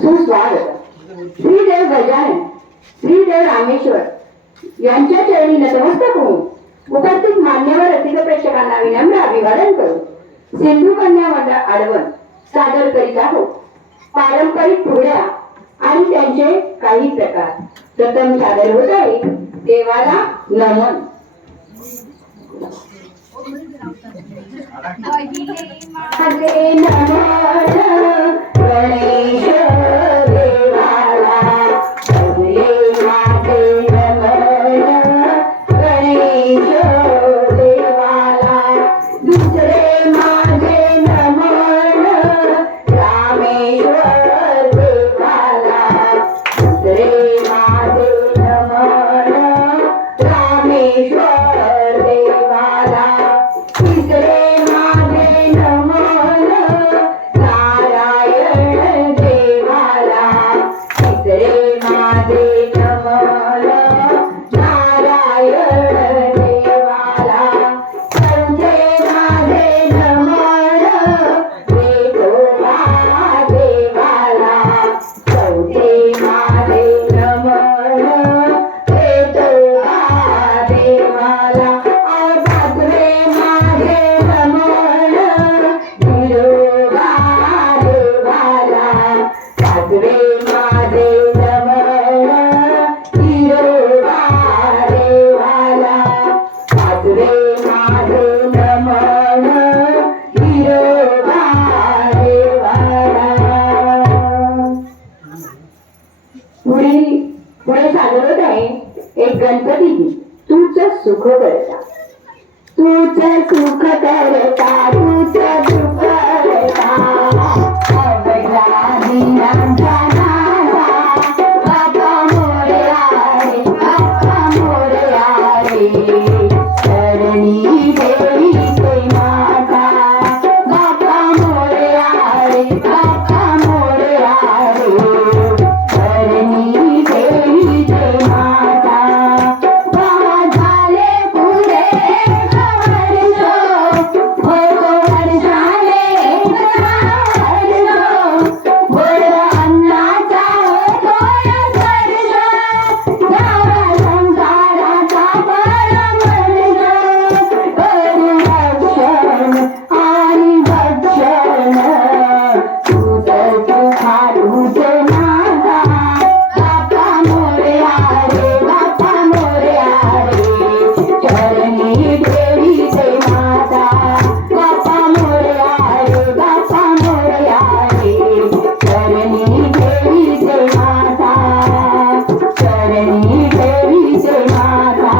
सुस्वागत. श्रीदेव गजानन, श्रीदेव रामेश्वर यांच्या चरणी नतमस्तक होऊन उपस्थित मान्यवर रसिक प्रेक्षकांना विनम्र अभिवादन करून सिंधू कन्या मंडळ आडवण सादर करीत आहोत पारंपरिक फुगड्या आणि त्यांचे काही प्रकार. प्रथम सादर होत आहे देवाला नमन. माझे नमन गणेश देवाला, माझे नमन गणेश देवाला. दुसरे माझे नमन रामेश्वर देवाला, दुसरे माझे नमन रामेश्वर देवाला. तिसरे माझे नमन नारायण देवाला, तिसरे माझे नमन नारायण देवाला. चौथे माझे नमन वेदोबा देवाला, चौथे माझे नमन वेदोबा देवाला. पाचवे माझे नमन विरोबा देवाला, पाचवे माझे नमन विरोबा देवाला, पाचवे माझे नमन विरोबा देवाला. पुढे सादर होत आहे एक गणपती गीत. तूच सुख करता, तूच सुख करता, तूच दुःख करता. अवघडा दिनांचा नाथा, बाप्पा मोरया रे, बाप्पा मोरया रे. चरणी देवीचे माता, बाप्पा मोरया रे, बाप्पा मोरया रे. चरणी देवीचे माता. बाबा झाले पुरे वर्षो, हो वर्षाले वर्षो. गोड अन्नाचा होतोय स्पर्श, गावा संसाराचा परमर्श. करू रक्षण आणि भक्षण, तूच सुखा तूच नाथा. बाप्पा मोरया रे, बाप्पा मोरया रे. चरणी देवीचे माता, बाप्पा मोरया रे, बाप्पा मोरया रे. चरणी देवीचे माता, चरणी देवीचे माता,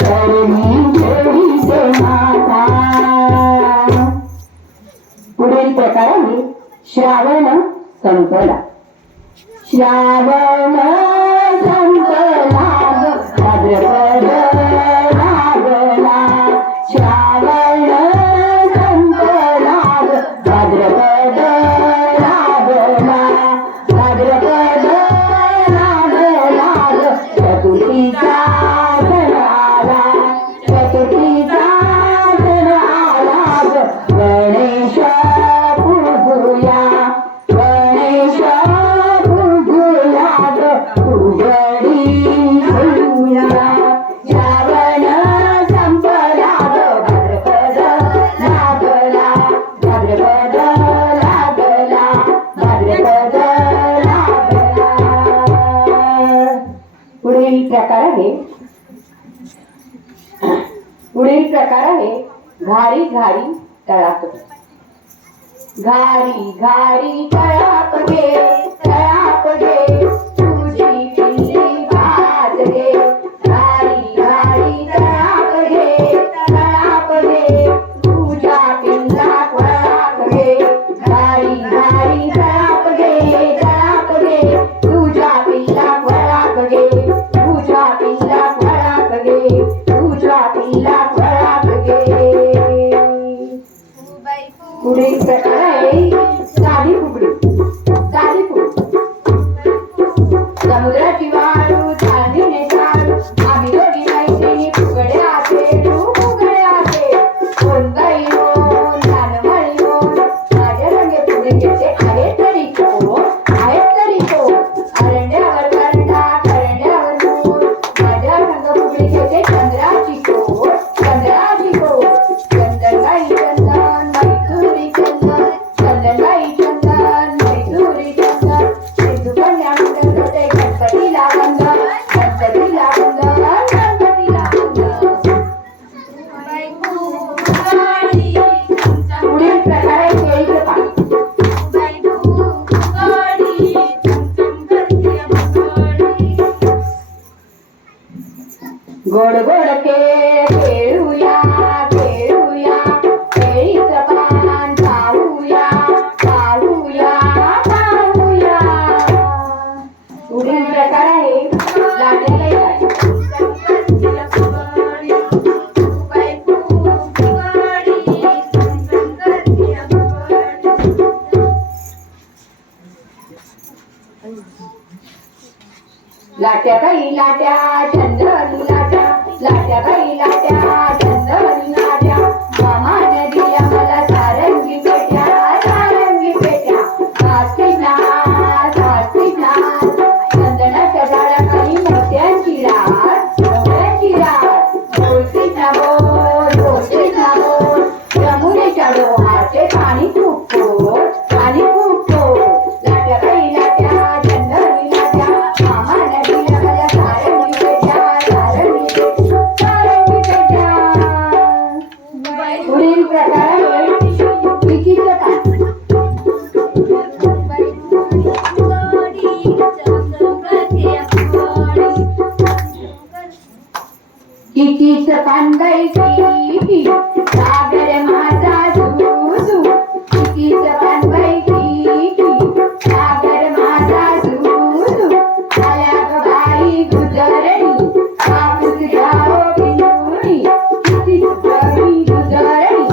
चरणी देवीचे माता. पुढील प्रकार आहे श्रावण संपला. श्रावण संपला भाद्रपद लागला. श्रावण संपला भाद्रपद लागला. भाद्रपद लागला चतुर्थीचा सण आला. चतुर्थीचा सण आला. गणेश पूजूया, गणेश पूजूया, उघडी घेऊया. श्रावण संपला भाद्रपद लागला. भाद्रपद लागला. भाद्रपद लागला. पुढील प्रकार आहे घारी घारी तळाप. घारी घारी तळाप घे, तळाप घे, तुझी पिल्ली भात घे. घारी घारी तळाप घे, तळाप घे, तुझ्या पिल्ला वळाप घे. घारी घारी तळाप घे, तळाप घे, तुझ्या पिल्ला वळाप घे. तुझ्या पिल्ला वळाप घे, तुझ्या पिल्ला वळाप घे. पुढील प्रकार आहे साधी फुगडी. साधी फुगडी. समुद्राची वाळू चांदीने चालू, आम्ही दोघी मैत्रिणी फुगड्या खेळू, फुगड्या खेळू. कोण बाई हो, लहान मळी हो, माझ्या रंगे पुढे घेते आले तरी कोण. गोड गोड खेळ खेळूया खेळूया केळीचं पान खाऊया खाऊया खाऊया. पुढील प्रकार आहे लाट्या गायला. लाट्या बाई लाट्या चंदनी लाट्या लाट्या बाई लाट्या चंदनी लाट्या मामाने दिल्या मला सारंगी पेट्या सारंगी पेट्या. सासरीना सासरीना चंदनाच्या झाडाखाली मोत्यांची रात मोत्यांची रात. बोलतीना बोल बोलतीना बोल यमुनेच्या डोहाचे पाणी खूप गोड आणि खूप गोड. लाट्या बाई लाट्या चंदनी लाट्या मामाने दिल्या मला सारंगी पेट्या सारंगी सारंगी पेट्या. पुढील प्रकार आहे विकीचं तान. किकीचं पान बाई किकी सागर माझा सुसू. किकीचं पान बाई किकी सागर माझा सुसू. आल्या ग बाई गुजरणी कापूस घ्यावो पिंजुणी. कितीच बाई गुजरणी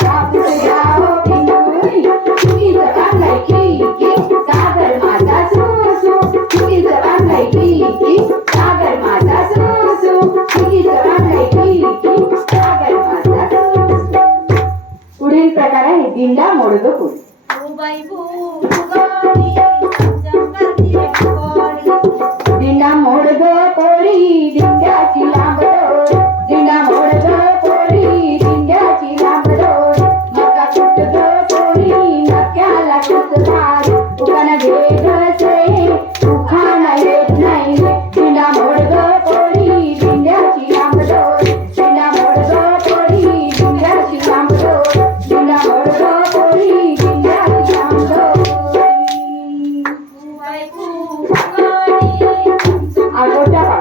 कापूस घ्यावो पिंजुणी. कितीचं पान बाई किकी सागर माझा सुसू. कितीचं पान बाई किकी सागर माझा सुसू. कितीचं पान बाई किकी सागर माझा सुसू. पुढील प्रकार आहे दिंडा मोडग फुल. दिंडा मोडग पोळी दिंड्याची लांब डोर. दिंडा मोडग पोळी दिंड्याची लांब डोर. मका कुटग पोळी नक्याला कुटणार. उखाणा घेत असे उखाणा येत नाही. दिंडा मोडग पोळी दिंड्याची लांब डोर. दिंडा मोडग पोळी दिंड्याची लांब डोर. दिंडा मोडग पोळी दिंड्याची लांब डोर. आगोटा पाव.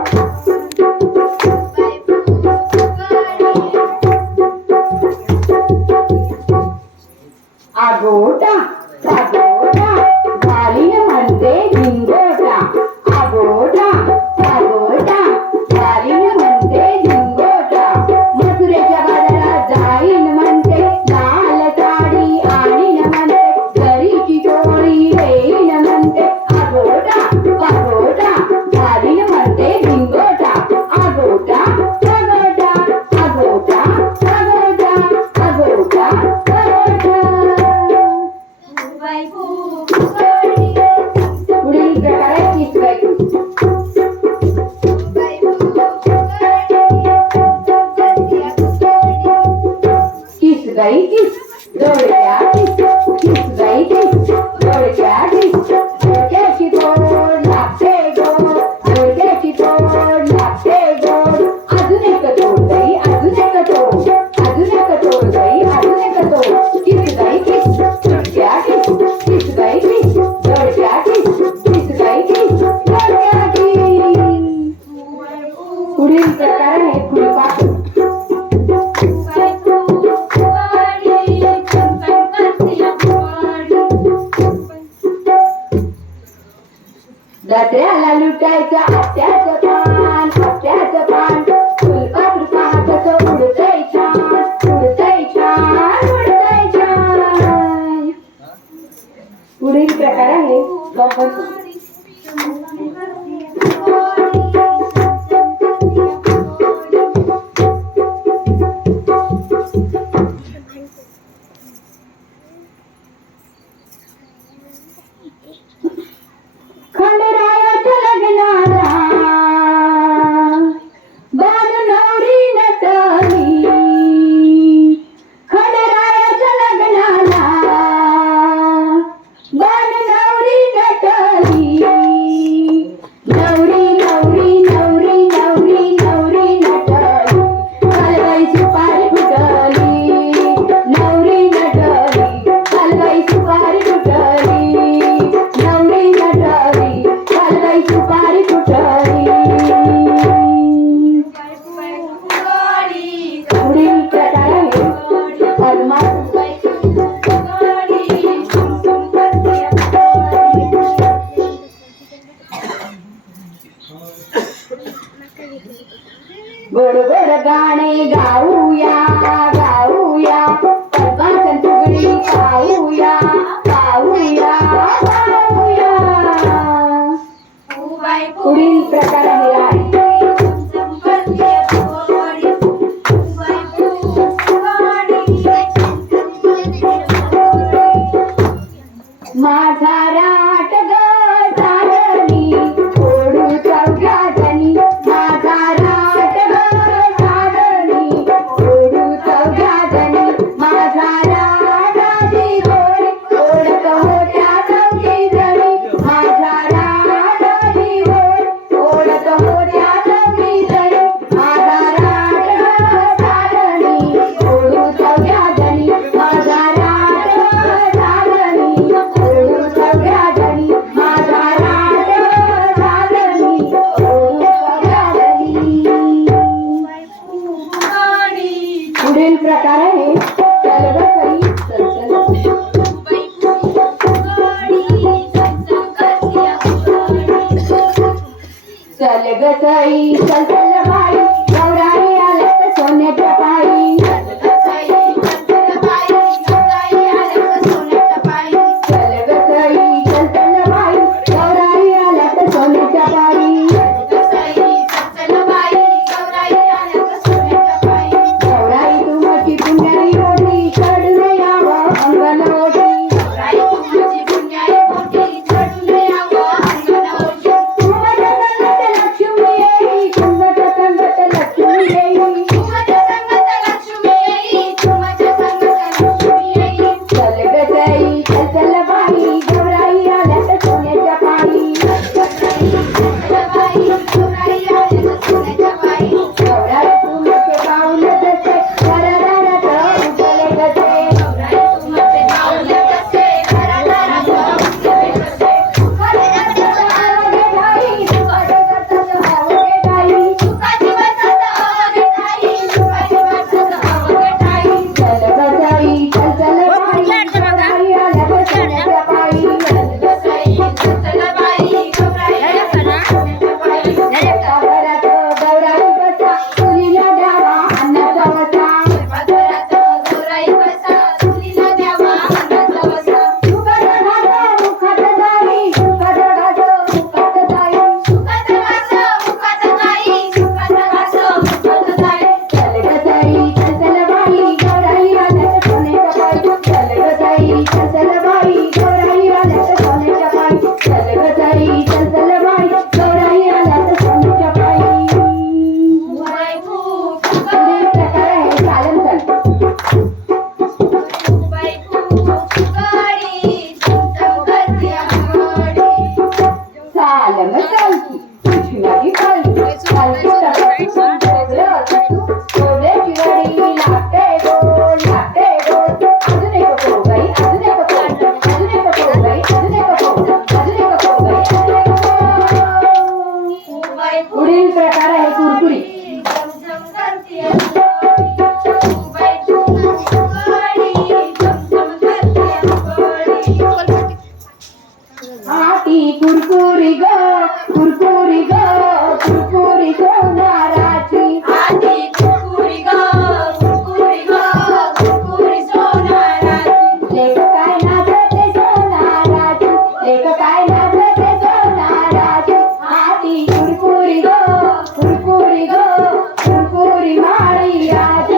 आगोटा आगोटा घालीन म्हणते झिंगोटा. आगोटा आगोटा घालीन म्हणते झिंगोटा. मथुरेच्या बाजारात जाईन म्हणते लाल साडी आणीन म्हणते घरीची टोळी येईन म्हणते. आगोटा आगोटा घालीन म्हणते झिंगोटा. आगोटा आगोटा आगोटा आगोटा आगोटा आगोटा. पुढील प्रकार आहे किसबाई. किसबाई किस डोळक्या किस. किसबाई किस डोळक्या किस. डोळक्याची तोड लागते गोड. डोळक्याची तोड लागते गोड. अजून एक तोड बाई अजून एक तोड. अजून एक तोड बाई अजून एक तोड. किसबाई किस डोळक्या किस. किसबाई किस डोळक्या किस. किसबाई किस डोळक्या किस. पुढील प्रकार आहे फुलपाखरू. दसऱ्याला लुटायचं आत्याचं पान आत्याचं पान. फुलपाखरू पहा कसं उडतंय छान उडतंय छान उडतंय छान. पुढील प्रकार आहे गप्पर फुल. खंडरायाच्या लग्नाला बाल नवरी नटली. खंडरायाच्या लग्नाला बाल नवरी नटली. गाणे गाऊया गाऊया पद्मासन फुगडी पाहूया पाहूया पाहूया. पुढील प्रकार आहे माझा राट ग सारणी ओढू चौघ्या जणी. माझा राट ग सारणी ओढू चौघ्या जणी. माझा रागाची गोरी ओढत होत्या चौघी जणी. माझा रागाची गोरी ओढत होत्या चौघी जणी. माझा राट ग सारणी ओढू चौघ्या जणी. माझा राट ग सारणी ओढू चौघ्या जणी. माझा राट ग सारणी ओढू चौघ्या जणी. पुढील प्रकार आहे चल ग सई चल ग सई चल चल बाई गौराई आल्या सोन्याच्या पायी. चल ग सई चल चल बाई गौराई आल्या सोन्याच्या पायी. चल ग सई चल चल बाई गौराई आल्या सोन्याच्या पायी. गौराई तुमची पुण्यारी मोठी चढून यावं अंगण ओटी. कुंभट संगत लक्ष्मी येई कुंभट संगत लक्ष्मी येई. चल ग सई चल चल बाई गौराई आल्या सोन्याच्या पायी. गौराई तुमचे पाऊल जसे घरादारात उभले कसे. पुढील प्रकार आहे कुरकुरी. हाती कुरकुरी ग कुरकुरी ग कुरकुरी सोनाराची. लेक काय नाचते सोनाराची. लेक काय नाचते सोनाराची. हाती कुरकुरी ग कुरकुरी ग कुरकुरी माळियाची.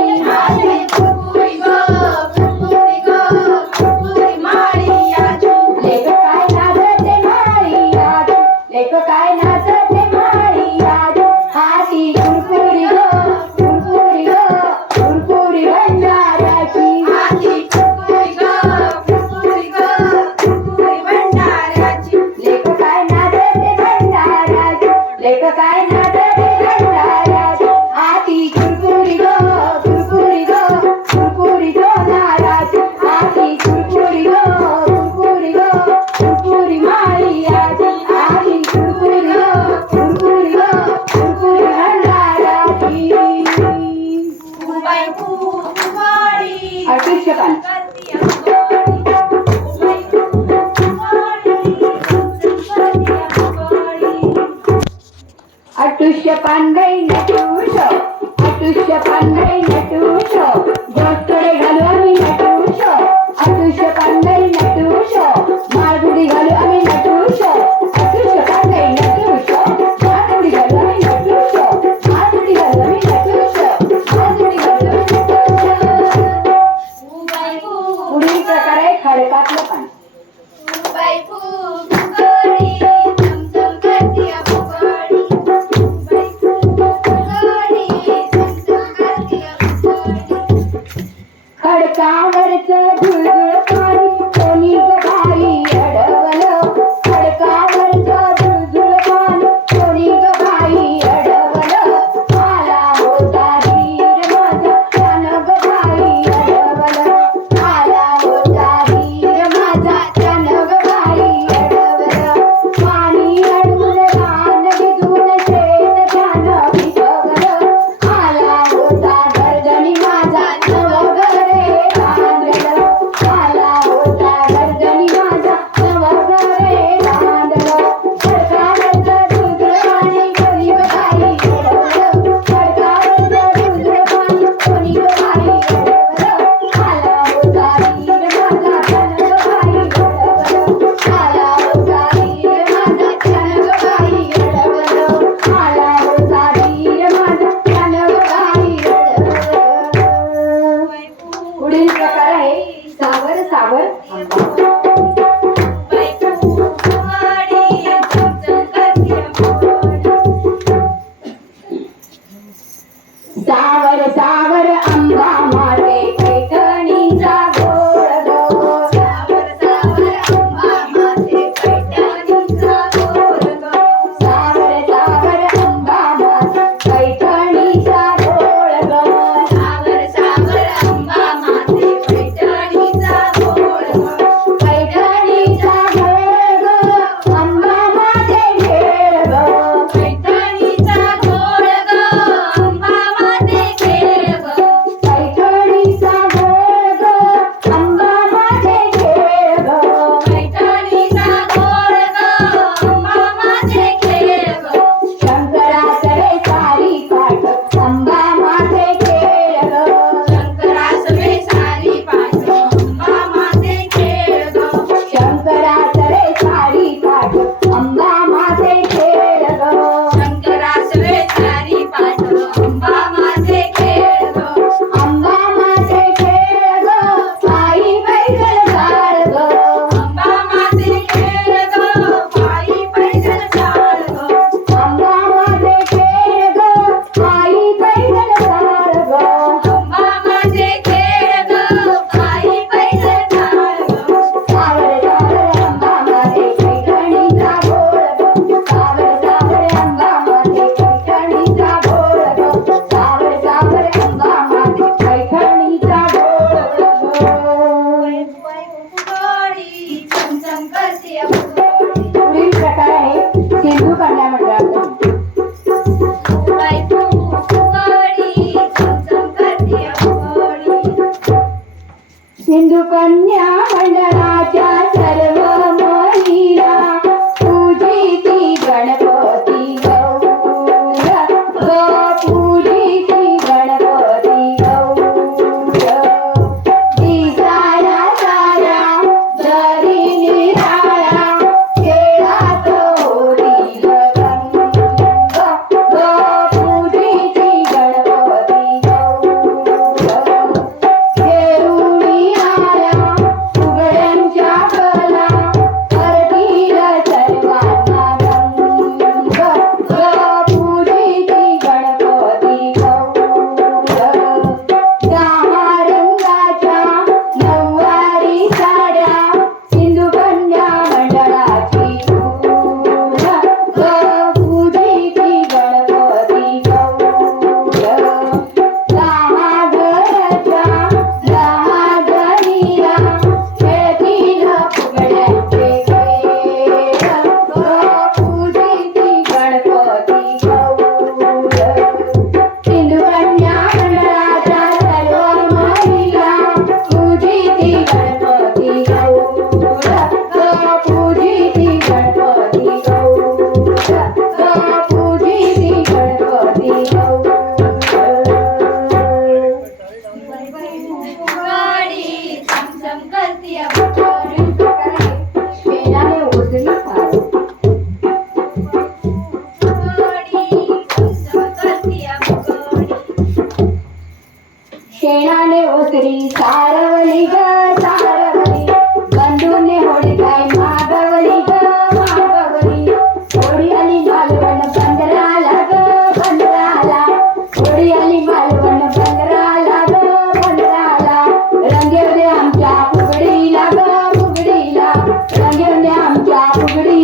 लेक काय नाचते माळियाची. लेक काय नाचते माळियाची. हाती कुरकुरी ग कुरकुरी ग कुरकुरी भंडाऱ्याची. लेक काय नाचते भंडाऱ्याची. लेक काय नाचते भंडाऱ्याची. हाती कुरकुरी ग कुरकुरी ग कुरकुरी सोनाराची. हाती कुरकुरी ग कुरकुरी ग कुरकुरी माळियाची. हाती कुरकुरी ग कुरकुरी ग कुरकुरी भंडाऱ्याची. अठुष्यपान अठुष्यपान गै नटूष अठुष्य पांढरे नटूश गोष्टडे घालू आम्ही नटूश अतुष पांढरे नटूश माधुरी घालू आम्ही नटूश अतुष पांढरे नटूश माधुरी घालू आम्ही नटूश माधुरी घालू आम्ही नटूश माधुरी घालू आम्ही नटूश. पुढील प्रकार आहे खडकातलं पाणी.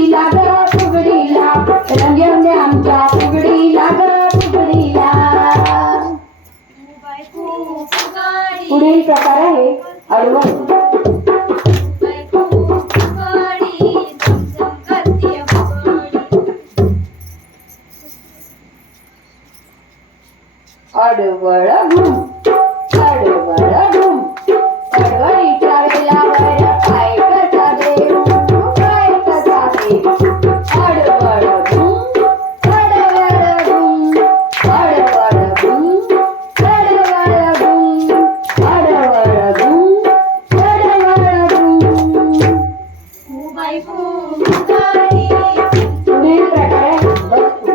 फुगडीला ग फुगडीला रंग येऊन दे आमच्या फुगडीला ग फुगडीला. पुढील प्रकार आहे अडवण. अडवळ घुम अडवळ घुम अडवळीच्या वेलावर काय कसा देऊ काय कसा देऊ. अडवळ घुम अडवळ घुम अडवळ घुम अडवळ घुम अडवळ घुम अडवळ घुम. पुढील प्रकार आहे बसफुल.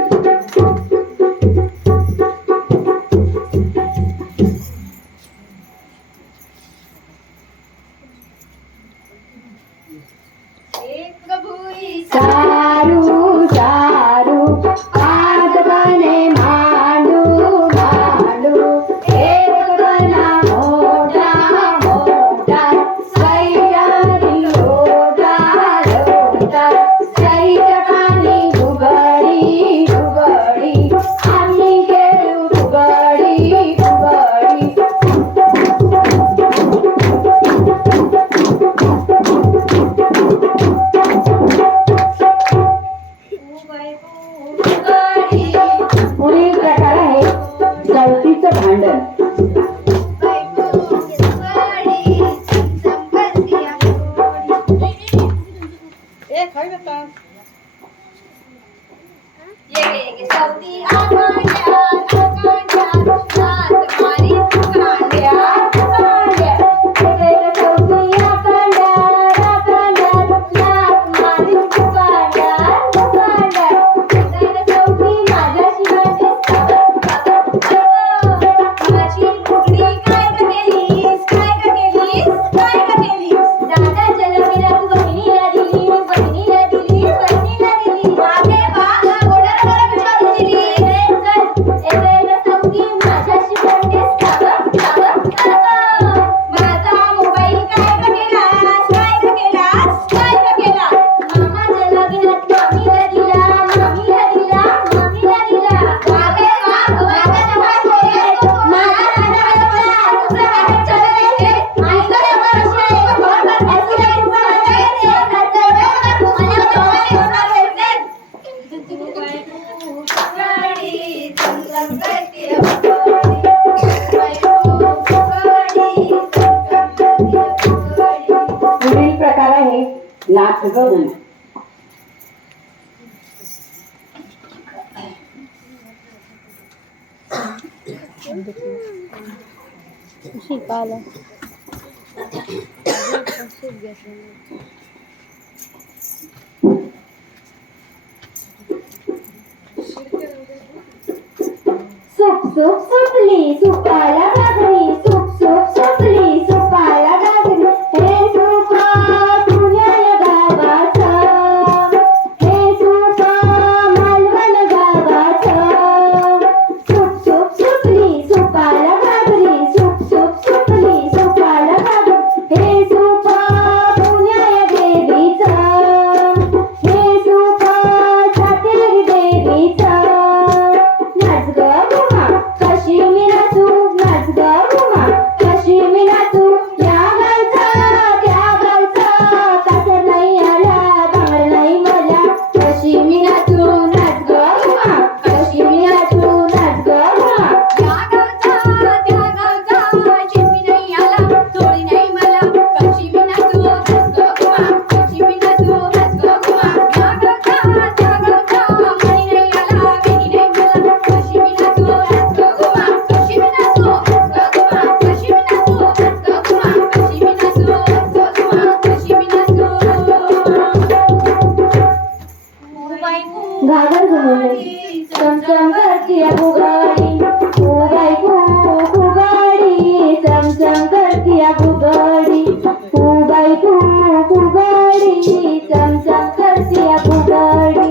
सारू सारू आज बने मांडू मांडू एक बना मोठा मोठा सैरानी लोटा लोटा सैरा पाणी फुगडी फुगडी आम्ही खेळू फुगडी फुगडी. पुढील प्रकार आहे चौथीचं भांडण. पुढील प्रकार आहे नाच गवळण. शिकायला सुप सुप सुपली सुपाला घागरी सुप सुप सुपली सुपाला घागरी हे सुप पुण्याला गावाचं हे सुप मालवण गावाचं. सुप सुप सुपली सुपाला घागरी सुप सुप सुपली सुपाला घागरी हे सुप पुण्याला देवीचं हे सुप सातेरी देवीचं. नाच ग घुमा कशी मी नाचू नाच ग घुमा कशी मी नाचू या गावचा त्या गावचा कासर नाही आला बांगड नाही मला कशी मी नाचू नाच ग घुमा कशी मी नाचू नाच ग घुमा. या गावचा त्या गावचा चिमणी नाही आला जोडी नाही मला कशी मी नाचू नाच ग घुमा कशी मी नाचू नाच ग घुमा. या गावचा त्या गावचा मणी नाही आला बेनी नाही मला कशी मी नाचू नाच ग घुमा कशी मी नाचू नाच ग घुमा कशी मी नाचू नाच ग घुमा कशी मी नाचू नाच ग घुमा कशी मी नाचू. घागर घुमवली चमचम करती फुगडी फुगाई फुगडी चमचम करती फुगडी फुगाई फुगडी चमचम करती फुगडी.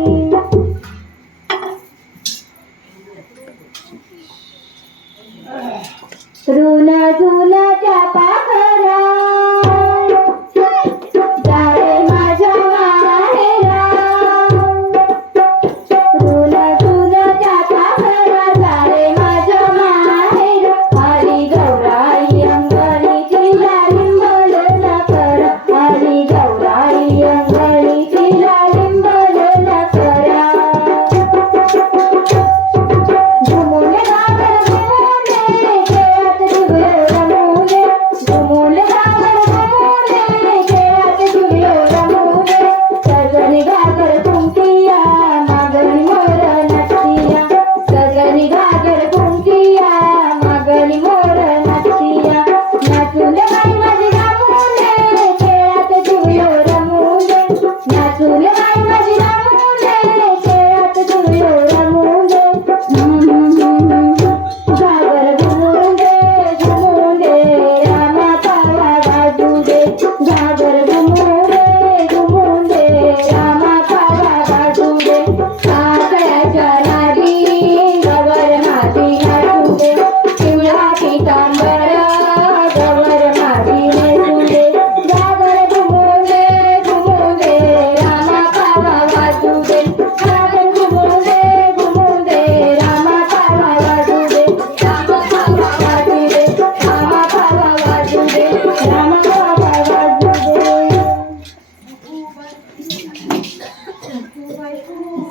ऋण झुलाच्या पाखरा जाळे माझ्या माहेरा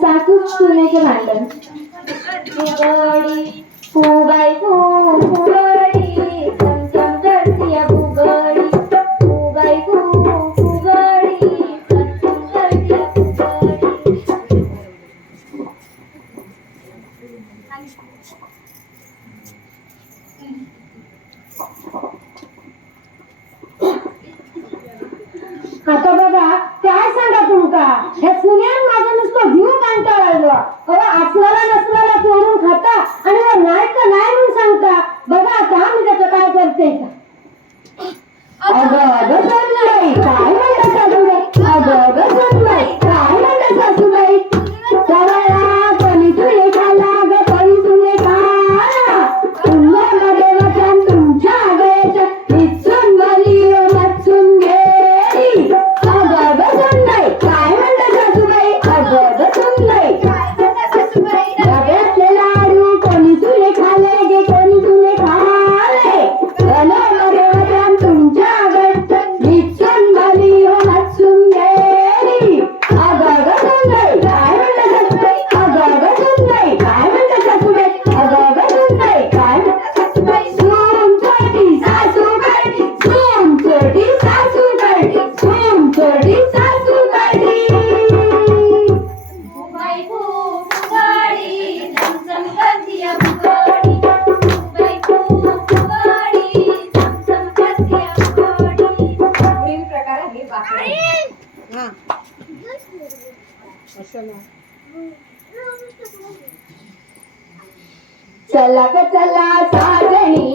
सासू सुनेचे भांडण. फुगडी फुबाई फुगडी चमचम करतीय फुगडी. फुबाई फुगडी चमचम करतीय फुगडी. आता बघा काय सांगा तुमका ह्या सुन्यान माझं नुसतं जीव कंटाळलो. असणारा नसणारा चोरून खाता आणि मग नाही तर नाही म्हणून सांगता. बघा आता मी त्याचं काय करते. अगं अगं सुनबाई काय म्हणता सासूबाई. अगं अगं सुनबाई काय म्हणता सासूबाई. सवया कोणी तुले खाला ग कोणी तुले खाला. तुम्हाला देवाच्या तुमच्या गळ्याच्या निसून बली ओ नसून गेली. अगं अगं सुनबाई काय म्हणता सासूबाई. अगं अगं सुनबाई डब्यातले लाडू कोणी तुले खाले गे कोणी तुले खाले. बनवलं देवाच्या तुमच्या गळ्याच्या निसून बली ओ नसून गेली. अगं अगं सुनबाई काय म्हणता सासूबाई. अगं अगं सुनबाई काय म्हणता सासूबाई. अगं अगं सुनबाई काय म्हणता सासूबाई. सून चोरटी सासू करती सून चोरटी सासू करती सून चोरटी सासू करती. फुबाई फुगडी चमचम करतीय फुगडी. फुबाई फुगडी चमचम करतीय फुगडी. पुढील प्रकार आहे बाकडी. चला ग चला साजणी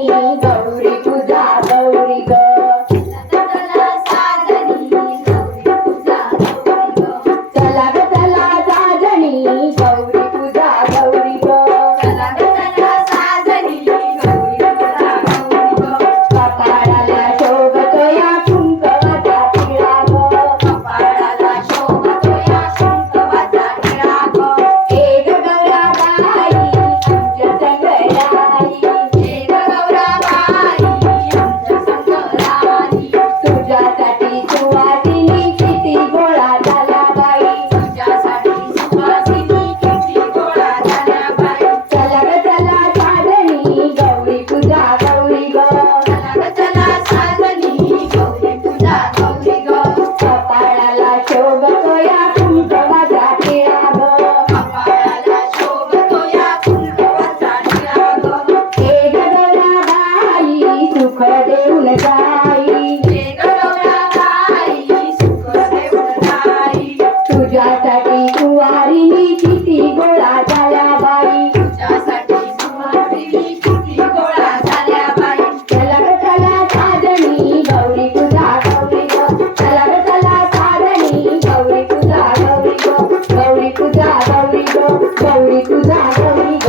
गौरी पूजा गौरी ग. चला साजनी गौरी पूजा गौरी ग. चला ग चला साजणी गौरी पूजा गौरी ग. चला साजनी गौरी पूजा गौरी ग. कपाळाला शोभतो या कुंकवाचा टिळा ग. कपाळाला शोभतो या कुंकवाचा टिळा ग. एक गौराबाई आमच्या संगराई. हे गौराबाई आमच्या संगराई. तुझ्यासाठी सुवासिनी किती गोळा झाला बाई. तुझ्यासाठी सुवासिनी किती गोळा झाल्या बाई. चला ग चला साजणी गौरी पूजा गौरी ग. चला साजनी गौरी पूजा गौरी ग. कपाळाला शोभतो या कुंकवाचा टिळा ग. कपाळाला शोभतो या कुंकवाचा टिळा ग. एक गौराबाई सुख देऊन जाई. हे गौराबाई सुख देऊन जाई. तुझ्यासाठी कुवारिनी किती गोळा झाल्या बाई. तुझ्यासाठी सुवासिनी किती गोळा झाल्या बाई. चला ग चला साजणी गौरी पूजा गौरी ग. चला ग चला साजणी गौरी पूजा गौरी ग. गौरी पूजा गौरी ग. गौरी पूजा गौरी ग.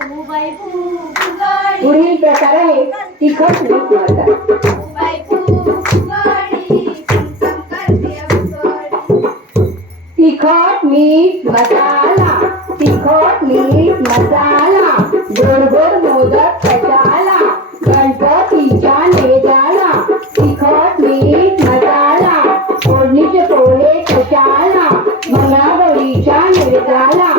फुबाई फुगडी पुढील प्रकार आहे तिखट मीठ मसाला. फुबाई फुगडी चमचम करतीय फुगडी. तिखट मीठ मसाला. तिखट मीठ मसाला. गोड गोड मोदक कशाला. गणपतीच्या नेजाला. तिखट मीठ मसाला. फोडणीचे पोहे कशाला. मंगळागौरीच्या नेजाला.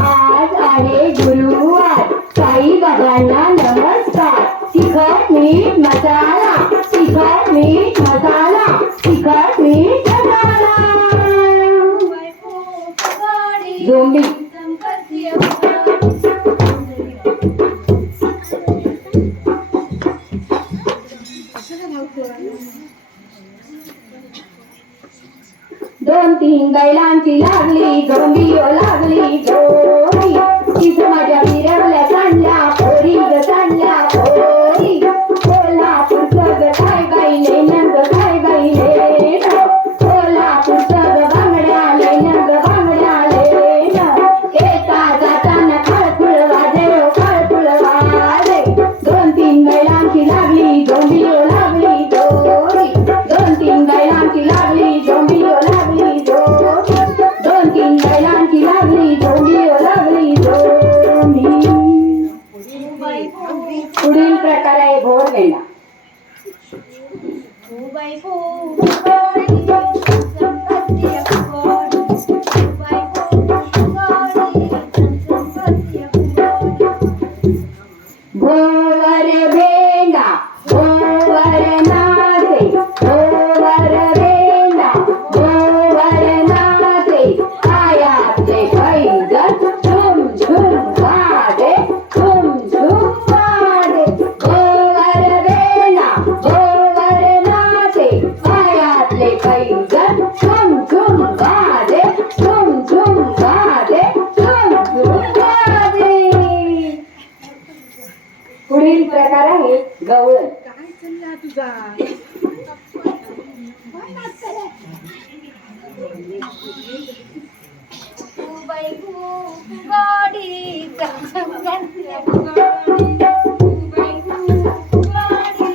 आज आहे गुरुवार साईबाबांना नमस्कार. तिखट मीठ मसाला. तिखट मीठ मसाला. तिखट मीठ मसाला. फुबाई फुगडी झोंबी. चमचम करतीय फुगडी. दोन तीन बैलांची लागली झोंबी ओ लागली झोंबी. तिथं माझ्या विरवल्या चांडल्या पोरी ग चांडल्या पोरी. कोल्हापूरचं ग काय बाई लेणं ग काय बाई लेणं. कोल्हापूरचं ग बांगड्या लेणं ग बांगड्या लेणं. येता जाताना खळखुळ वाजे ओ खळखुळ वाजे. दोन तीन बैलांची लागली झोंबी ओ लागली झोंबी. दोन तीन बैलांची लागली झोंबी ओ लागली झोंबी. दोन तीन बैलांची लागली बाई गाडी चमचम करते बाई गाडी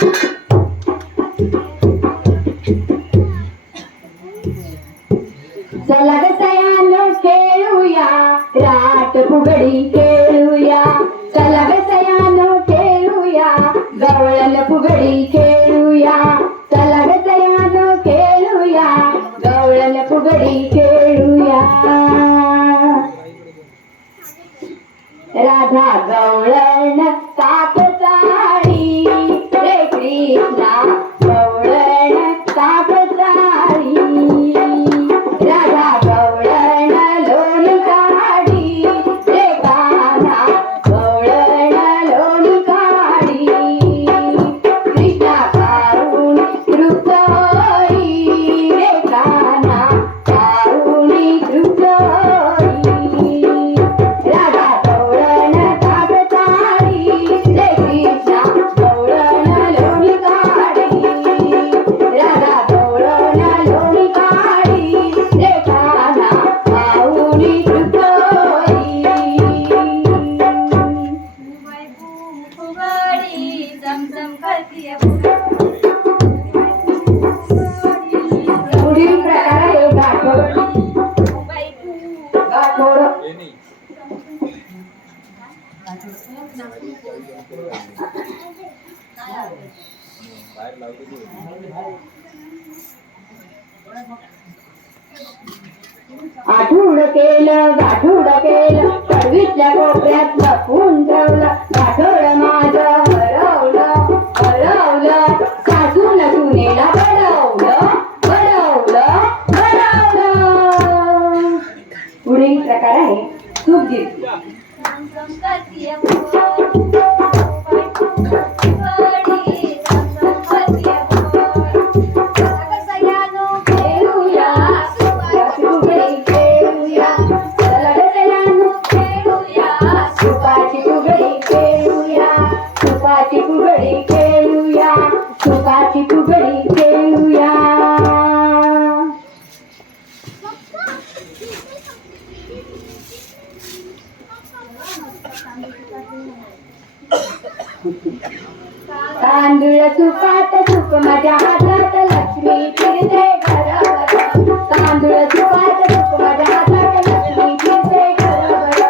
चला ग सयानो खेळूया राट फुगडी खेळूया चला ग सयानो खेळूया गवळण फुगडी खेळूया चला ग सयानो खेळूया गवळण फुगडी खेळूया राधा गवळण कापसाळी रे कृष्णा गवळण कापसाळी राधा गवळण लोणी काढी रे कान्हा गवळण लोणी काढी कृष्णा कारुणी तृप्त होई रे कान्हा कारुणी तृप्त होई राधा गवळण कापसाळी रे कृष्णा गवळण लोणी काढी राधा गवळण लोणी काढी रे कान्हा कारुणी तृप्त होई बाई फुगडी चमचम करते पुढील प्रकार आहे गाठोड बाई गाठोड आठवड केलं गाठोड केलं कडवीतल्या कोपऱ्यात लपवून ठेवलं गाठोड माझं हरवलं हरवलं सासून सुनेला बडवलं बडवलं बडवलं पुढील प्रकार आहे सुखगीत चमचम करते बाई फुगडी चमचम करते सयानो खेळूया फुगडी खेळूया चला ग सयानो खेळूया सुपाची फुगडी खेळूया सुपाची फुगडी खेळूया सुपाची फुगडी खेळूया तांदूळ सुपात सुप माझ्या हातात लक्ष्मी फिरते घरावर तांदूळ सुपात सुप माझ्या हातात लक्ष्मी फिरते घरावर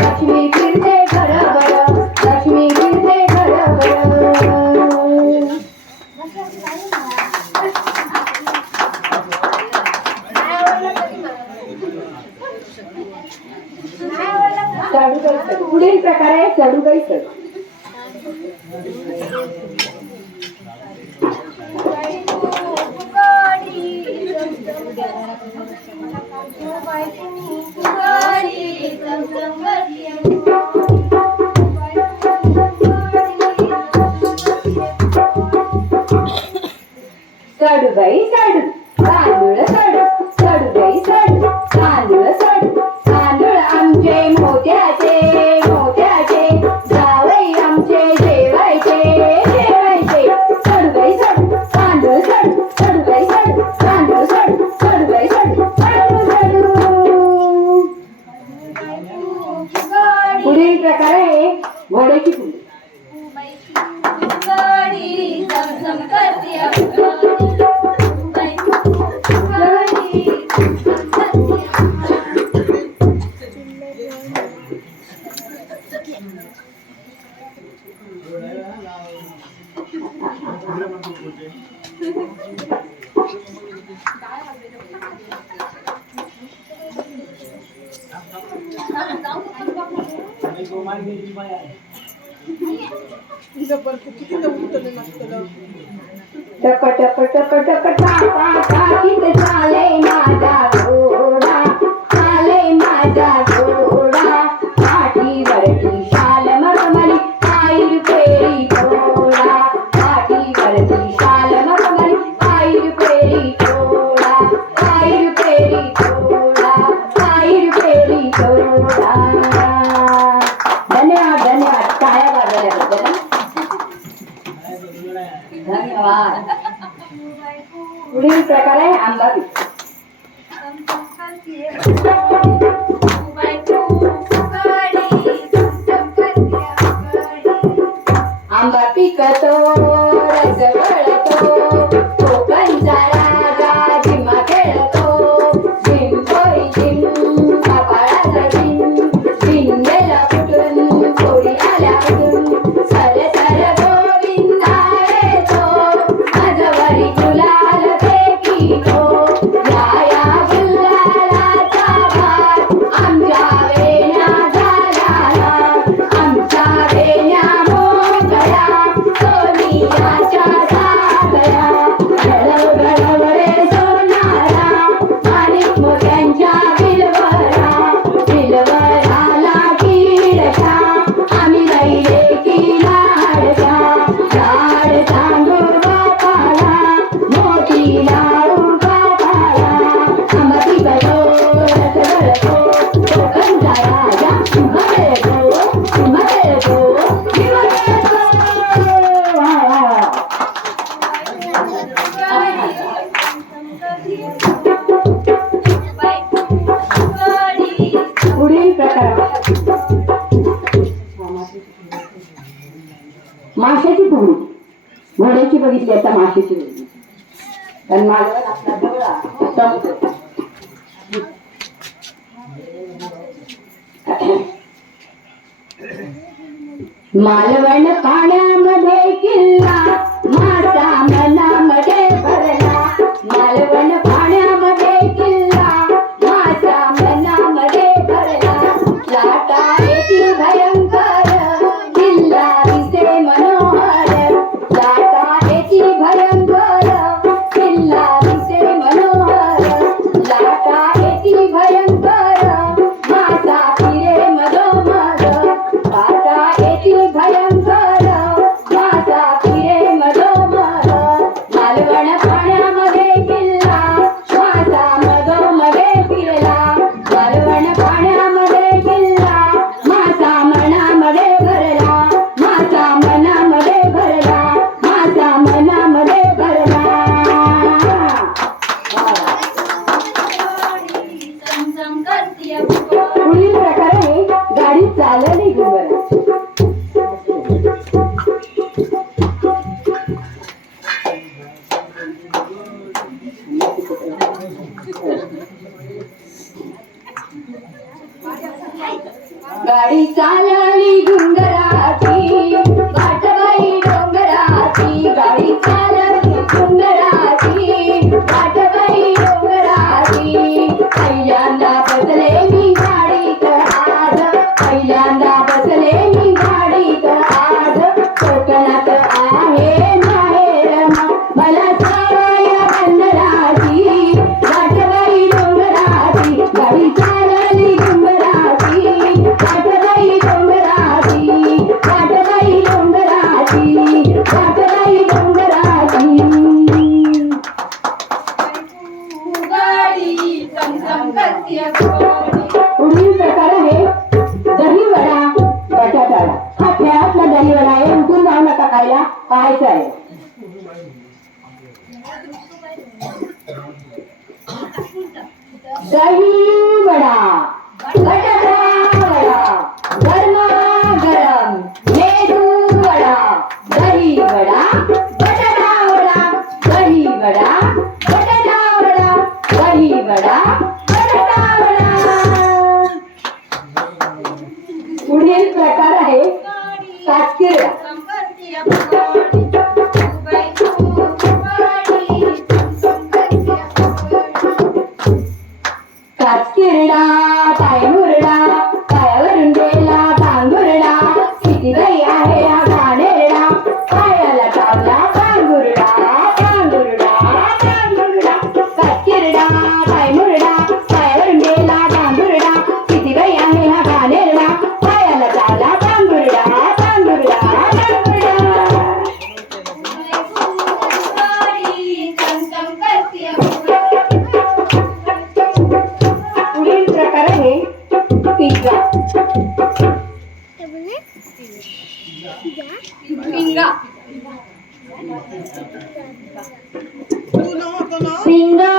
लक्ष्मी फिरते घरावर लक्ष्मी फिरते घरावर चढू पुढील प्रकार आहे चढूबाई चढ चढूबाई चढू तांदूळ चढू चढूबाई चढू तांदूळ चढू तांदूळ आमचे मोत्याचे मोत्याचे जावई आमचे जेवायचे जेवायचे चढूबाई चढू तांदूळ चढू चढूबाई चढू तांदूळ चढू चढूबाई चढू चढू चढू पुढील प्रकार आहे घोड्याची पुंडी चमचम करते टप टप टप टप टाका टाकीत चाले माझा घोडा चाले माझा घोडा पाठीवरती शाल मखमली पायरी फेरी थोडा पाठीवरती शाल मखमली पायरी फेरी थोडा पायरी फेरी थोडा पायरी फेरी थोडा धन्यवाद धन्यवाद टाळ्या वाजवल्याबद्दल धन्यवाद प्रकार आहे आंबा पीक. आंबा पिकतो रस गळतो कोकणचा राजा झिम्मा खेळतो झिम होई झिम कपाळाचा झिम झिंगेला फुटून कोरी आल्या उठून सर सर गोविंदा येतो माझवरी गुलाल फेकीतो या गुलालाचा भार आमच्या वेण्या झाला आमच्या वेण्या मोकळ्या सोनियाच्या सागऱ्या घडव रे सोनारा माणिक मोत्यांच्या बिलवराला कीडच्या आम्ही राहिले की लाडच्या लाड सांगू बापाला मोती लावू बापाला आंबा पिकतो रस गळतो कोकणचा राजा झिम्मा खेळतो झिम्मा खेळतो. वा, वा, वा. पुढील प्रकार माशाची फुगडी. घोड्याची बघितली आता माशाची फुगडी. कारण मालवण आपला जवळा समुद्र. मालवण पाण्यामध्ये किल्ला मासा मनामध्ये भरला. मालवण पाण्यामध्ये किल्ला मासा मनामध्ये भरला. लाटा येतील भयंकर किल्ला दिसे मनोहर. लाटा येतील भयंकर किल्ला दिसे मनोहर. लाटा येतील भयंकर मासा फिरे मधोमध. लाटा येतील भयंकर मासा फिरे मधोमध. मालवण पाण्यामध्ये किल्ला मासा मधोमध्ये फिरला. मालवण पाण्यामध्ये किल्ला मासा मनामध्ये भरला. मासा मनामध्ये भरला. मासा मनामध्ये भरला. पुढील प्रकार आहे गाडी चालवली घुंगराची. गाडी चालवली घुंगराची वाटबाई डोंगराची. गाडी चालवली घुंगराची वाटबाई डोंगराची. पहिल्यांदा बसले मी गाडीत आज. पहिल्यांदा बसले मी गाडीत आज. कोकणात आहे माहेर मला सवय बंदराची. वाटबाई डोंगराची गाडी चालवली घुंगराची. वाटबाई डोंगराची वाटबाई डोंगराची वाटबाई डोंगराची. पुढील प्रकार आहे दही वडा बटाटा. हा खेळातला दही वडा आहे. उठून जाऊ नका खायला, पाहायचं आहे. दही वडा बटाटा वडा गरमागरम मेदू वडा. दही वडा बटाटा वडा. दही वडा बटाटा वडा. दही वडा बटाटा वडा. पुढील प्रकार आहे काचकिरडा. काचकिरडा पाय मुरडा पायावरून गेला भांगुरडा. किती बाई आहे हा घाणेरडा पायाला चावला भांगुरडा भांगुरडा भांगुरडा. काचकिरडा पाय मुरडा पायावरून गेला भांगुरडा. किती बाई आहे हा घाणेरडा पायाला चावला भांगुरडा भांगुरडा भांगुरडा. पुढील प्रकार आहे पिझ्झा. पिंगा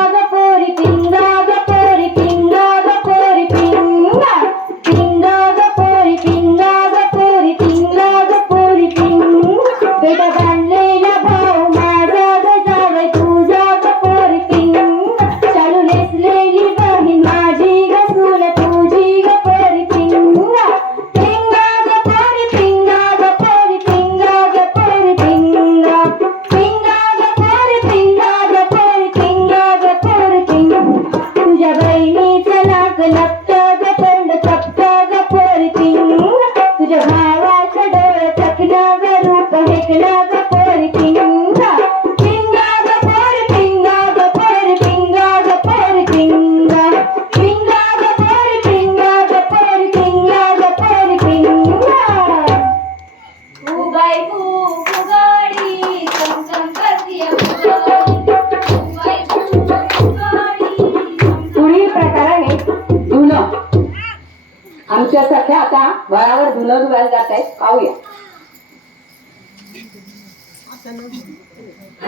आमच्या सख्या आता वळावर धुणं धुवायला जात आहेत, पाहूया.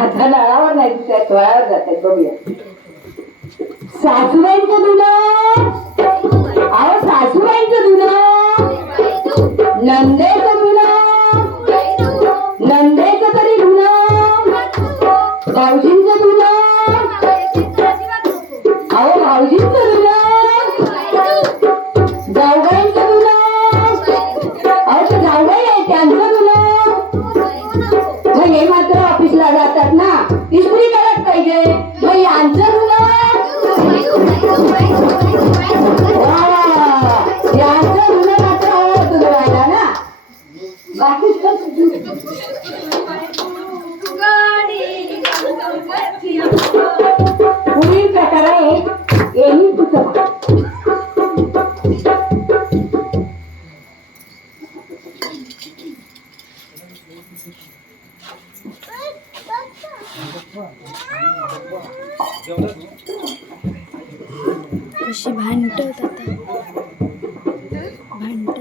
आता नळावर नाही धुत आहेत, वळावर जात आहेत, बघूया. सासूबाईंचं धुणं, अहो सासूबाईंचं धुणं, नंदेचं धुणं, नंदेचं तरी धुणं, भाऊजींचं धुणं, अहो भाऊजींचं धुणं, जाऊबाईंचं धुणं, अहो ते जाऊबाई आहे त्यांचं धुणं. मग हे मात्र ऑफिसला जातात ना, इस्त्री करत पाहिजे. मग यांचं धुणं, यांचं धुणं मात्र आवडतं धुवायला ना. बाकी पुढील प्रकार आहे येणी पुस्तक. कशी भांडत आता भांडत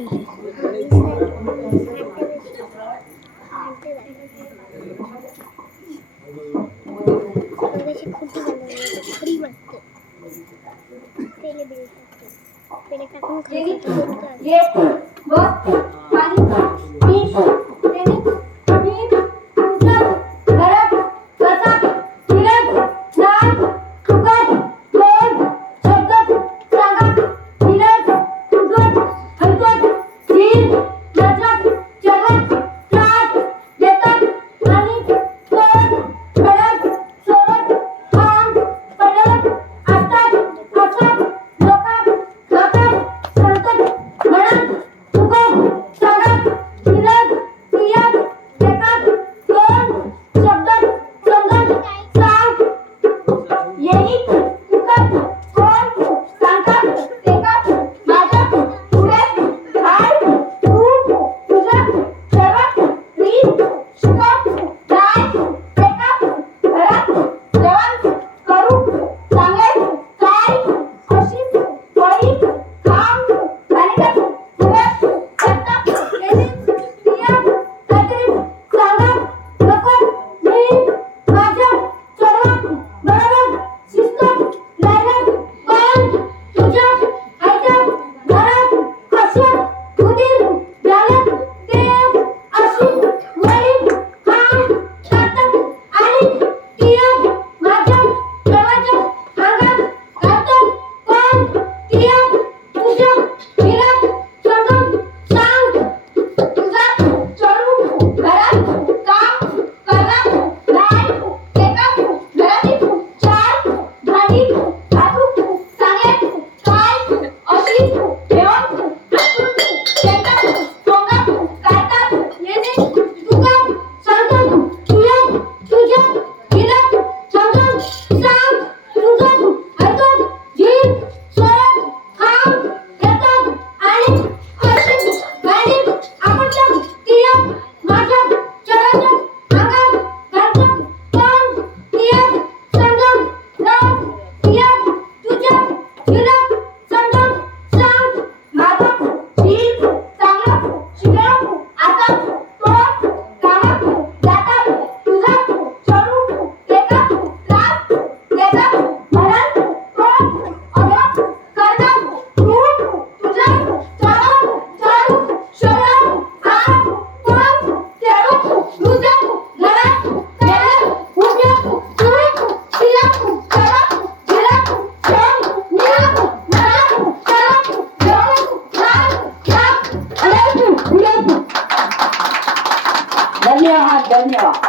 धन्यवाद धन्यवाद.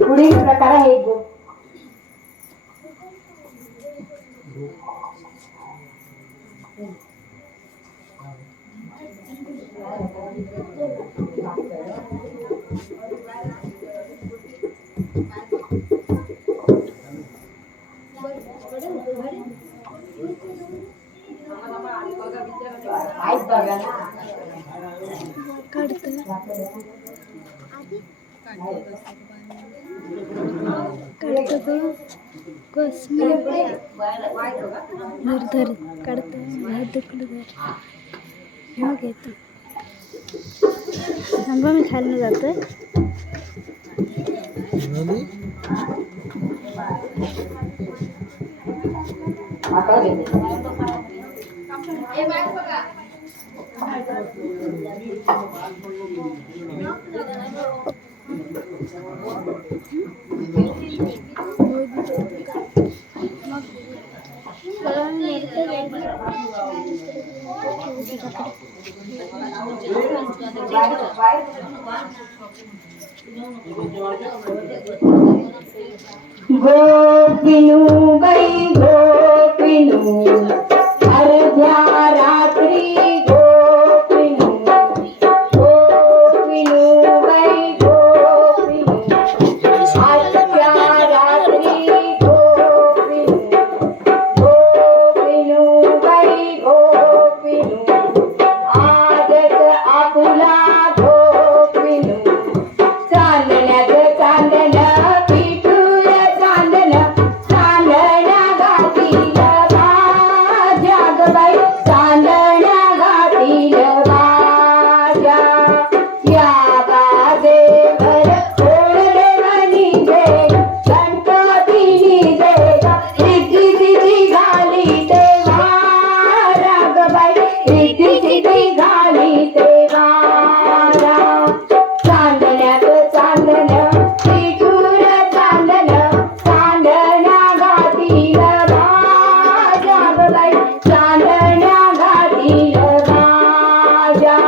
पुढील प्रकार आहे काढतो काढतो तो कसं धर धर काढतो बाहेर दुखलं धर मग घेतो थांबा मी खायला जातोय गोपिनू बाई गोपिनू अर्ध्या रात्री गोपिनू गोपिनू बाई गोपिनू अर्ध्या रात्री गोपिनू गोपिनू बाई गोपिनू आजच आपुला गोपिनू चांदण्यात चांदण पिठूर चांदण चांदण्या घातील भाज्या ग बाई चांदण्या घातील भाज्या या बाजेवर देवनी दे गणपतीनी दे रिद्धी सिद्धी घाली ते वारा ग बाई रिद्धी सिद्धी घाली ते वारा चांदण्यात चांदण पिठूर चांदण चांदण्या घातील भाज्या ग बाई चांदण्या घातील भाज्या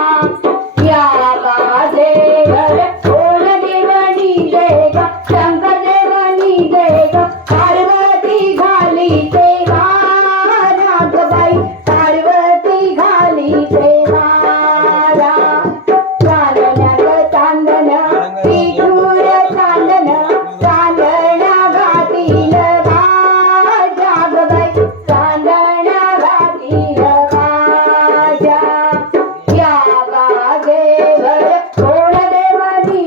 या बाजेवर कोण देवनी दे ग शंकर देवनी दे ग पार्वती घाली ते वारा ग बाई पार्वती घाली ते वारा चांदण्यात चांदण पिठूर चांदण चांदण्या घातील भाज्या ग बाई चांदण्या घातील भाज्या या बाजेवर कोण देवनी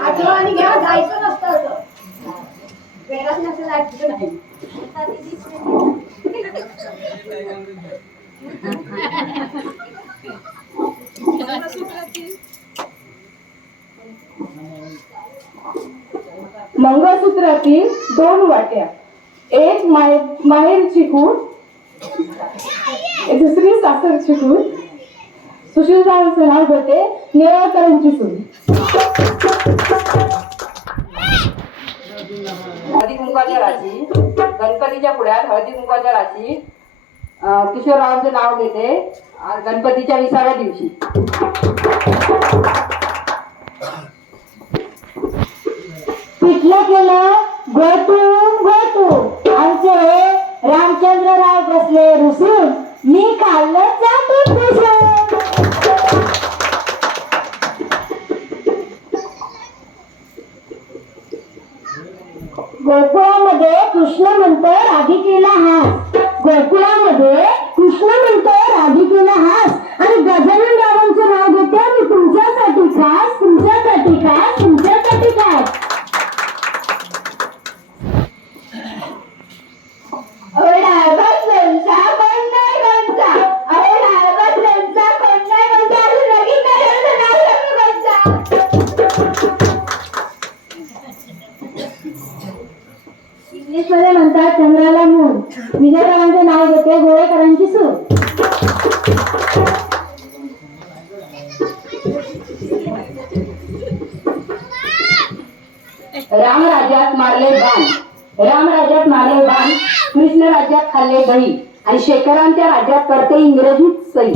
आठवणी घ्या जायचं नसतं असं. वेळात नसतं जायचं नाही. मंगळसूत्रातील 2 वाट्या, एक माहेरची खूण, दुसरी सासरची खूण. सुशीलरावांचं नाव होते नेवाळकरांची सून. हळदी कुंकाच्या राशी गणपतीच्या पुढ्यात हळदी कुंकाच्या राशी किशोररावांचे नाव घेते गणपतीच्या 20व्या दिवशी. पिठलं केलं घोटू आमचे रामचंद्रराव बसले रुसून, मी खाल्लं जाते पुसून. गोकुळामध्ये कृष्ण म्हणतो राधिकेला हास, गोकुळामध्ये कृष्ण म्हणतो राधिकेला हास. आणि गजानन रावांचं नाव घेते मी तुमच्यासाठी खास, तुमच्यासाठी खास, तुमच्यासाठी खास. इंग्लिश मध्ये म्हणतात चंद्राला मूल. विजयरावांचे नाव घेते गोळेकरांची सून. रामराज्यात मारले बाण, कृष्ण राज्यात खाल्ले दही आणि शेखरांच्या राज्यात करते इंग्रजीत सही.